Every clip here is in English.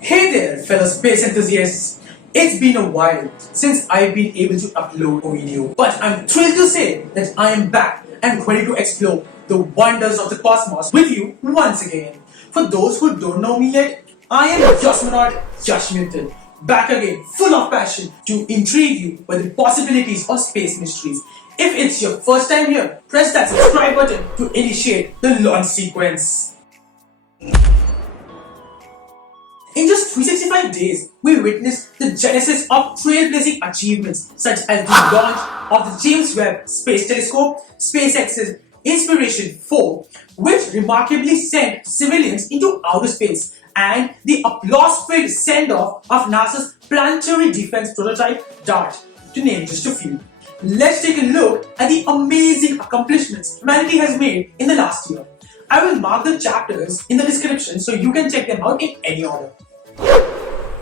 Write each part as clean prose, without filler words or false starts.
Hey there, fellow space enthusiasts. It's been a while since I've been able to upload a video, but I'm thrilled to say that I am back and ready to explore the wonders of the cosmos with you once again. For those who don't know me yet, I am Yosmonaut Yash Mittal, back again full of passion to intrigue you with the possibilities of space mysteries. If it's your first time here, press that subscribe button to initiate the launch sequence. In just 365 days, we witnessed the genesis of trailblazing achievements such as the launch of the James Webb Space Telescope, SpaceX's Inspiration 4, which remarkably sent civilians into outer space, and the applause-filled send-off of NASA's planetary defense prototype DART, to name just a few. Let's take a look at the amazing accomplishments humanity has made in the last year. I will mark the chapters in the description so you can check them out in any order.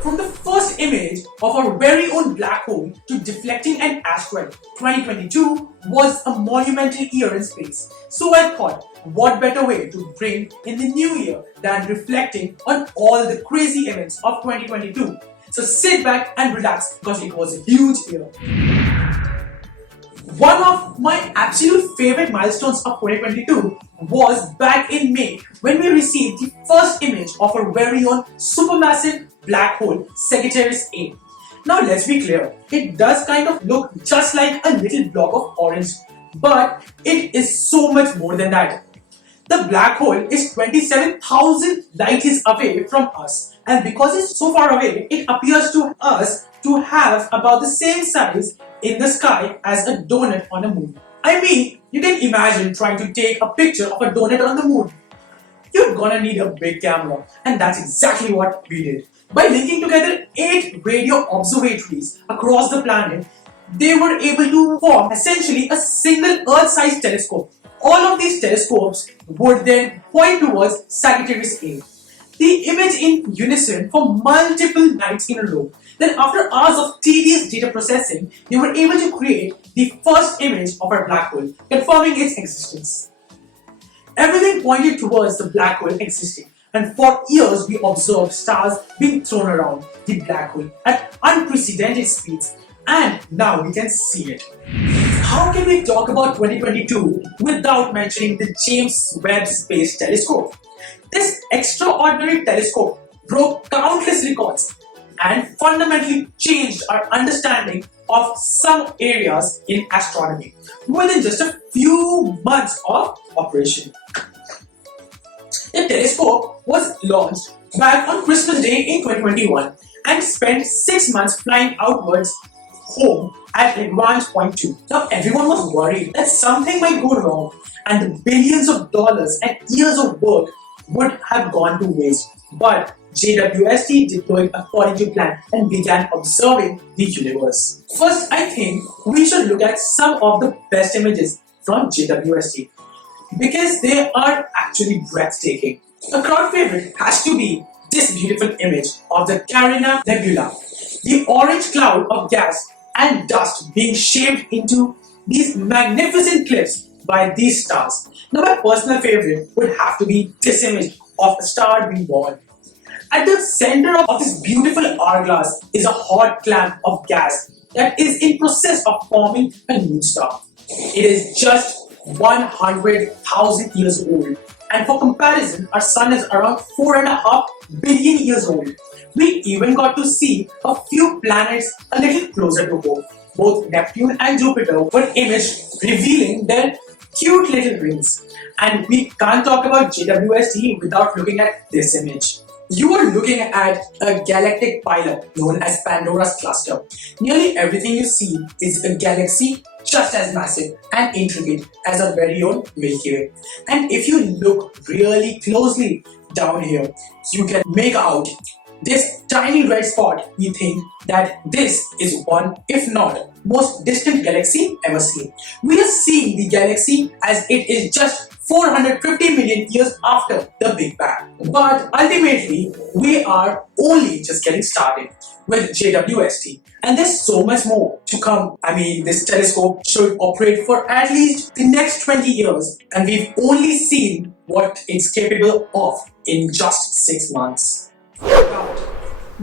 From the first image of our very own black hole to deflecting an asteroid, 2022 was a monumental year in space. So I thought, what better way to bring in the new year than reflecting on all the crazy events of 2022. So sit back and relax because it was a huge year. One of my absolute favorite milestones of 2022 was back in May when we received the first image of our very own supermassive black hole, Sagittarius A. Now let's be clear, it does kind of look just like a little block of orange, but it is so much more than that. The black hole is 27,000 light years away from us, and because it's so far away, it appears to us to have about the same size in the sky as a donut on a moon. I mean, you can imagine trying to take a picture of a donut on the moon. You're gonna need a big camera, and that's exactly what we did. By linking together 8 radio observatories across the planet, they were able to form essentially a single Earth-sized telescope. All of these telescopes would then point towards Sagittarius A. The image in unison for multiple nights in a row. Then after hours of tedious data processing, they were able to create the first image of our black hole, confirming its existence. Everything pointed towards the black hole existing, and for years we observed stars being thrown around the black hole at unprecedented speeds, and now we can see it. How can we talk about 2022 without mentioning the James Webb Space Telescope? This extraordinary telescope broke countless records and fundamentally changed our understanding of some areas in astronomy within just a few months of operation. The telescope was launched back on Christmas Day in 2021 and spent 6 months flying outwards home at Lagrange point 2. Now everyone was worried that something might go wrong and the billions of dollars and years of work would have gone to waste. But JWST deployed according to plan and began observing the universe. First, I think we should look at some of the best images from JWST because they are actually breathtaking. A crowd favorite has to be this beautiful image of the Carina Nebula, the orange cloud of gas and dust being shaped into these magnificent cliffs by these stars. Now my personal favorite would have to be this image of a star being born. At the center of this beautiful hourglass is a hot clamp of gas that is in process of forming a new star. It is just 100,000 years old, and for comparison, our sun is around 4.5 billion years old. We even got to see a few planets a little closer to home. Both Neptune and Jupiter were imaged, revealing their cute little rings. And we can't talk about JWST without looking at this image. You are looking at a galactic pileup known as Pandora's cluster. Nearly everything you see is a galaxy just as massive and intricate as our very own Milky Way. And if you look really closely down here, you can make out this tiny red spot. We think that this is one, if not most distant galaxy ever seen. We are seeing the galaxy as it is just 450 million years after the Big Bang. But ultimately, we are only just getting started with JWST. And there's so much more to come. I mean, this telescope should operate for at least the next 20 years, and we've only seen what it's capable of in just 6 months.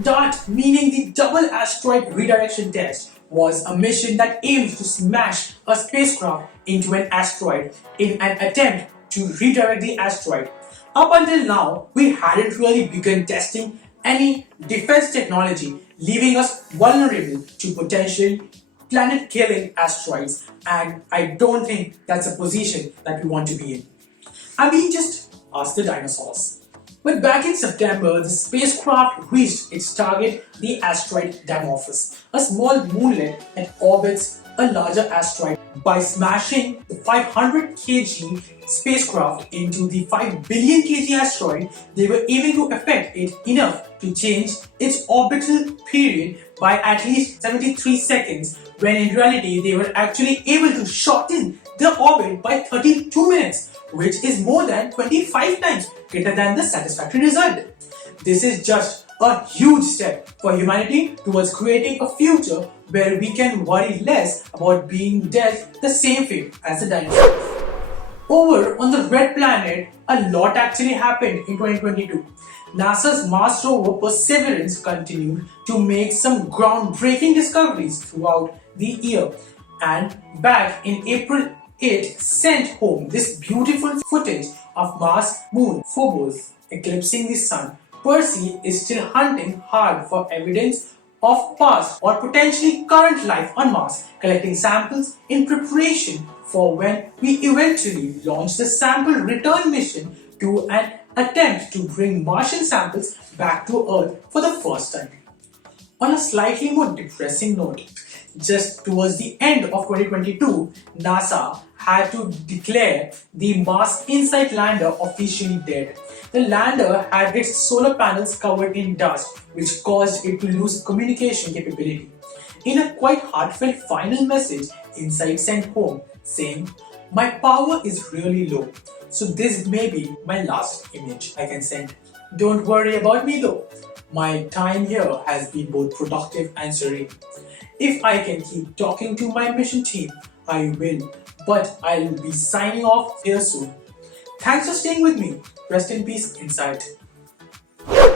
DART, meaning the Double Asteroid Redirection Test, was a mission that aimed to smash a spacecraft into an asteroid in an attempt to redirect the asteroid. Up until now, we hadn't really begun testing any defense technology, leaving us vulnerable to potential planet-killing asteroids, and I don't think that's a position that we want to be in. I mean, just ask the dinosaurs. But back in September, the spacecraft reached its target, the asteroid Dimorphos, a small moonlet that orbits a larger asteroid. By smashing the 500 kg spacecraft into the 5 billion kg asteroid, they were able to affect it enough to change its orbital period by at least 73 seconds, when in reality they were actually able to shorten the orbit by 32 minutes, which is more than 25 times greater than the satisfactory result. This is just a huge step for humanity towards creating a future where we can worry less about being dealt the same fate as the dinosaurs. Over on the red planet, a lot actually happened in 2022. NASA's Mars Rover Perseverance continued to make some groundbreaking discoveries throughout the year, and back in April, it sent home this beautiful footage of Mars moon Phobos eclipsing the sun. Percy is still hunting hard for evidence of past or potentially current life on Mars, collecting samples in preparation for when we eventually launch the sample return mission to an attempt to bring Martian samples back to Earth for the first time. On a slightly more depressing note, just towards the end of 2022, NASA had to declare the Mars InSight lander officially dead. The lander had its solar panels covered in dust, which caused it to lose communication capability. In a quite heartfelt final message, InSight sent home saying, "My power is really low, so this may be my last image I can send. Don't worry about me though. My time here has been both productive and serene. If I can keep talking to my mission team, I will, but I'll be signing off here soon. Thanks for staying with me. Rest in peace, InSight."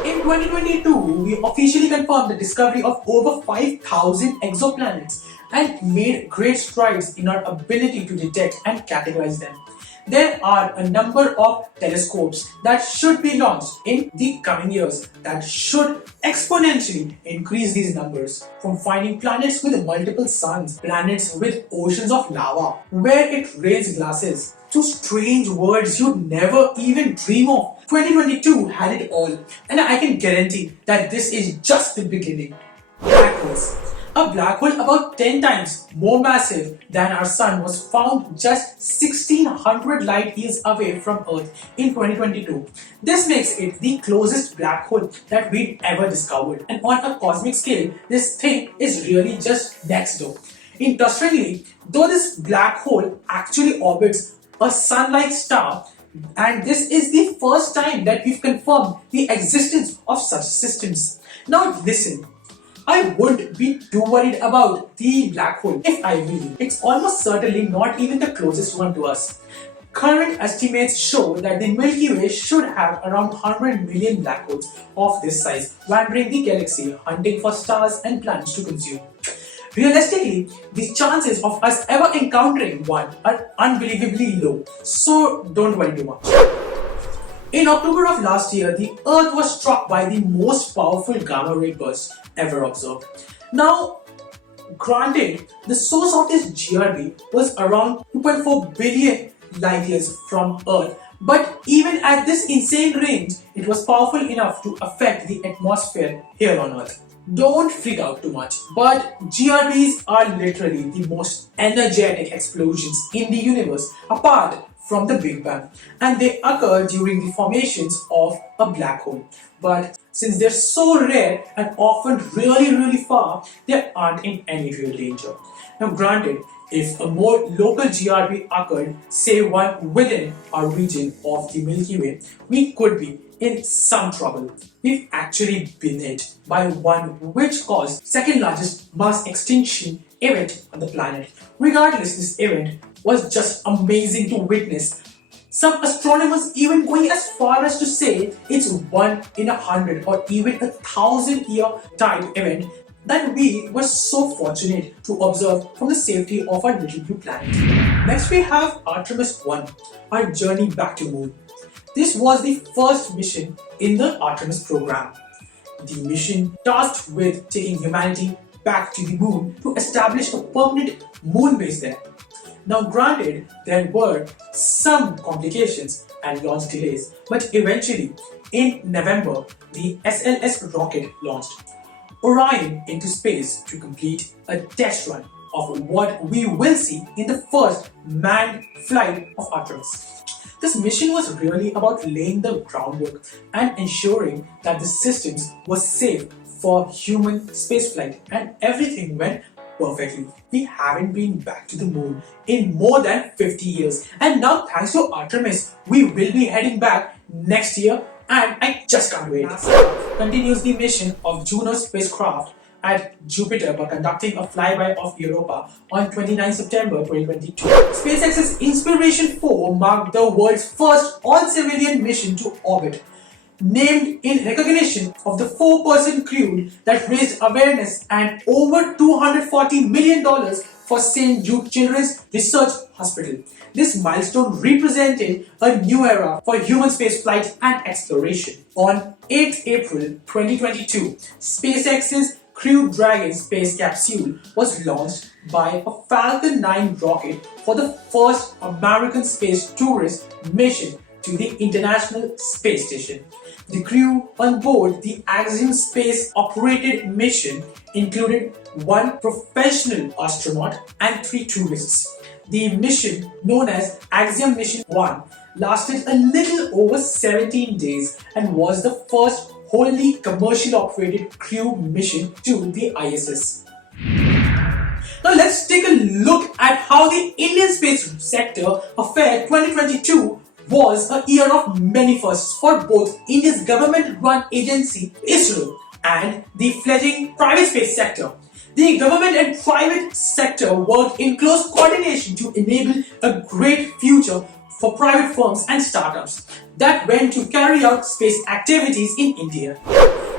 In 2022, we officially confirmed the discovery of over 5,000 exoplanets and made great strides in our ability to detect and categorize them. There are a number of telescopes that should be launched in the coming years that should exponentially increase these numbers. From finding planets with multiple suns, planets with oceans of lava, where it rains glasses, to strange worlds you'd never even dream of. 2022 had it all, and I can guarantee that this is just the beginning. Black holes. A black hole about 10 times more massive than our sun was found just 1600 light years away from Earth in 2022. This makes it the closest black hole that we'd ever discovered. And on a cosmic scale, this thing is really just next door. Interestingly, though this black hole actually orbits a sun-like star, and this is the first time that we've confirmed the existence of such systems. Now listen. I wouldn't be too worried about the black hole if I will. It's almost certainly not even the closest one to us. Current estimates show that the Milky Way should have around 100 million black holes of this size wandering the galaxy, hunting for stars and planets to consume. Realistically, the chances of us ever encountering one are unbelievably low, so don't worry too much. In October of last year, the Earth was struck by the most powerful gamma ray burst ever observed. Now, granted, the source of this GRB was around 2.4 billion light years from Earth, but even at this insane range, it was powerful enough to affect the atmosphere here on Earth. Don't freak out too much, but GRBs are literally the most energetic explosions in the universe apart from the Big Bang, and they occur during the formations of a black hole. But since they're so rare and often really far, they aren't in any real danger. Now granted, if a more local GRB occurred, say one within our region of the Milky Way, we could be in some trouble. We've actually been hit by one which caused second largest mass extinction event on the planet. Regardless, this event was just amazing to witness. Some astronomers even going as far as to say it's 1 in 100 or even 1,000-year type event that we were so fortunate to observe from the safety of our little blue planet. Next we have Artemis 1, our journey back to moon. This was the first mission in the Artemis program. The mission tasked with taking humanity back to the moon to establish a permanent moon base there. Now granted, there were some complications and launch delays, but eventually in November, the SLS rocket launched Orion into space to complete a test run of what we will see in the first manned flight of Artemis. This mission was really about laying the groundwork and ensuring that the systems were safe for human spaceflight, and everything went perfectly. We haven't been back to the moon in more than 50 years, and now thanks to Artemis, we will be heading back next year, and I just can't wait. NASA continues the mission of Juno spacecraft at Jupiter by conducting a flyby of Europa on 29 September 2022. SpaceX's Inspiration 4 marked the world's first all-civilian mission to orbit, named in recognition of the 4-person crew that raised awareness and over $240 million for St. Jude Children's Research Hospital. This milestone represented a new era for human spaceflight and exploration. On 8th April 2022, SpaceX's Crew Dragon space capsule was launched by a Falcon 9 rocket for the first American space tourist mission to the International Space Station. The crew on board the Axiom space-operated mission included 1 professional astronaut and 3 tourists. The mission, known as Axiom Mission 1, lasted a little over 17 days and was the first wholly commercial operated crew mission to the ISS. Now let's take a look at how the Indian space sector affair 2022 was a year of many firsts for both India's government-run agency ISRO and the fledgling private space sector. The government and private sector worked in close coordination to enable a great future for private firms and startups that went to carry out space activities in India.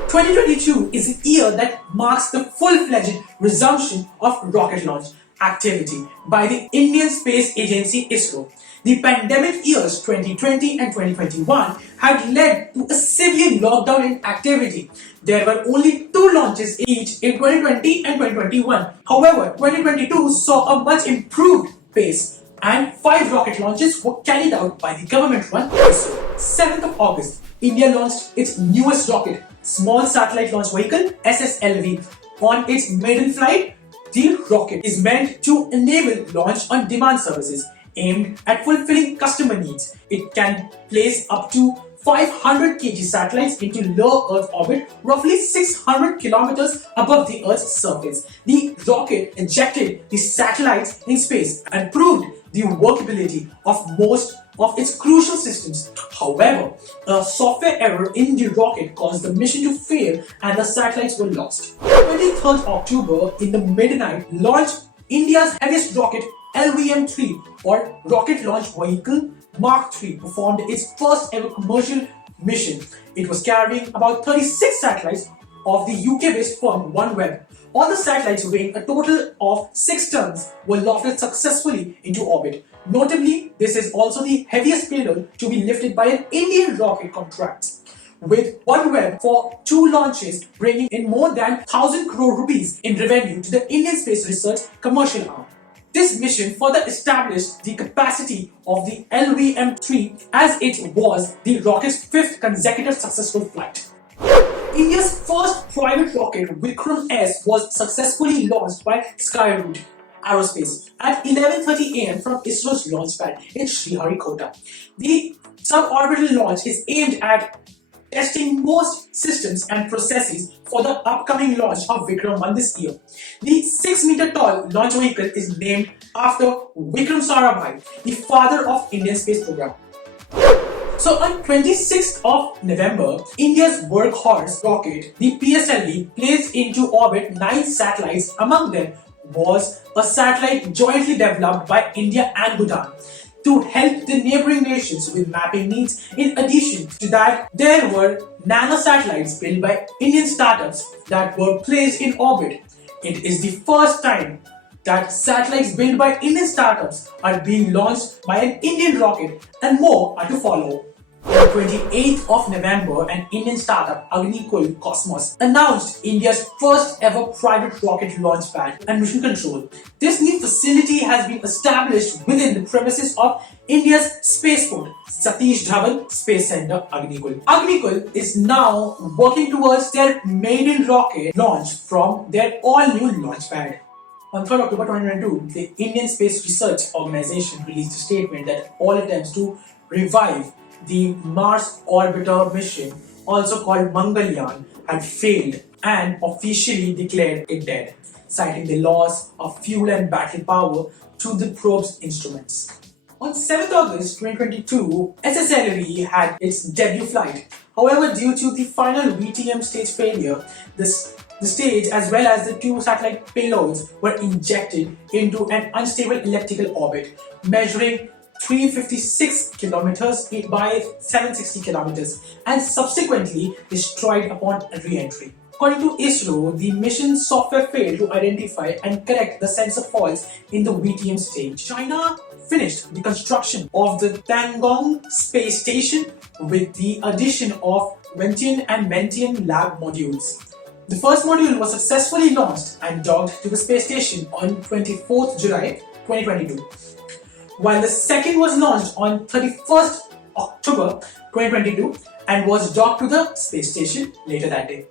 2022 is a year that marks the full-fledged resumption of rocket launch activity by the Indian Space Agency ISRO. The pandemic years 2020 and 2021 had led to a severe lockdown in activity. There were only 2 launches each in 2020 and 2021. However, 2022 saw a much improved pace, and 5 rocket launches were carried out by the government-run ISRO. 7th of August, India launched its newest rocket, Small Satellite Launch Vehicle (SSLV). On its maiden flight, the rocket is meant to enable launch-on-demand services aimed at fulfilling customer needs. It can place up to 500 kg satellites into low Earth orbit, roughly 600 kilometers above the Earth's surface. The rocket ejected the satellites in space and proved the workability of most of its crucial systems. However, a software error in the rocket caused the mission to fail and the satellites were lost. 23rd October in the midnight launched India's heaviest rocket, LVM-3 or Rocket Launch Vehicle Mark III, performed its first ever commercial mission. It was carrying about 36 satellites of the UK-based firm OneWeb. All the satellites, weighing a total of 6 tons, were lofted successfully into orbit. Notably, this is also the heaviest payload to be lifted by an Indian rocket contract, with OneWeb for 2 launches bringing in more than 1,000 crore rupees in revenue to the Indian Space Research commercial arm. This mission further established the capacity of the LVM-3 as it was the rocket's 5th consecutive successful flight. India's first private rocket, Vikram S, was successfully launched by Skyroot Aerospace at 11:30 am from ISRO's launchpad in Sriharikota. The suborbital launch is aimed at testing most systems and processes for the upcoming launch of Vikram 1 this year. The 6-meter-tall launch vehicle is named after Vikram Sarabhai, the father of Indian space program. So on 26th of November, India's workhorse rocket, the PSLV, placed into orbit 9 satellites. Among them was a satellite jointly developed by India and Bhutan. to help the neighboring nations with mapping needs. In addition to that, there were nanosatellites built by Indian startups that were placed in orbit. It is the first time that satellites built by Indian startups are being launched by an Indian rocket, and more are to follow. On 28th of November, an Indian startup, AGNIKUL Cosmos, announced India's first ever private rocket launch pad and mission control. This new facility has been established within the premises of India's spaceport, Satish Dhawan Space Center, AGNIKUL. AGNIKUL is now working towards their maiden rocket launch from their all-new launch pad. On 3rd October 2022, the Indian Space Research Organization released a statement that all attempts to revive the Mars orbiter mission, also called Mangalyaan, had failed and officially declared it dead, citing the loss of fuel and battery power to the probe's instruments. On 7th August 2022, SSLV had its debut flight. However, due to the final VTM stage failure, the stage as well as the two satellite payloads were injected into an unstable elliptical orbit, measuring 356 kilometers by 760 kilometers, and subsequently destroyed upon re-entry. According to ISRO, the mission software failed to identify and correct the sensor faults in the VTM stage. China finished the construction of the Tiangong space station with the addition of Wentian and Mentian lab modules. The first module was successfully launched and docked to the space station on 24th July 2022, while the second was launched on 31st October 2022 and was docked to the space station later that day.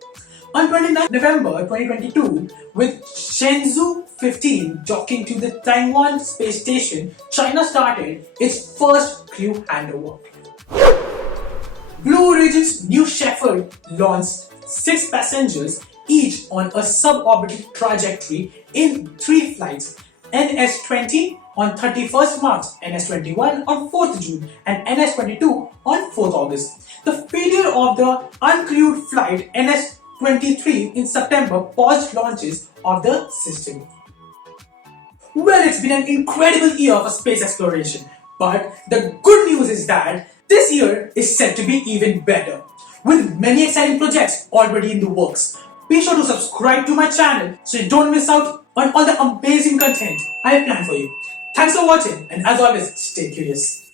On 29th November 2022, with Shenzhou 15 docking to the Taiwan space station, China started its first crew handover. Blue Origin's New Shepard launched 6 passengers each on a suborbital trajectory in 3 flights: NS-20 on 31st March, NS-21 on 4th June, and NS-22 on 4th August. The failure of the uncrewed flight NS-23 in September paused launches of the system. Well, it's been an incredible year for space exploration, but the good news is that this year is set to be even better, with many exciting projects already in the works. Be sure to subscribe to my channel so you don't miss out on all the amazing content I have planned for you. Thanks for watching, and as always, stay curious.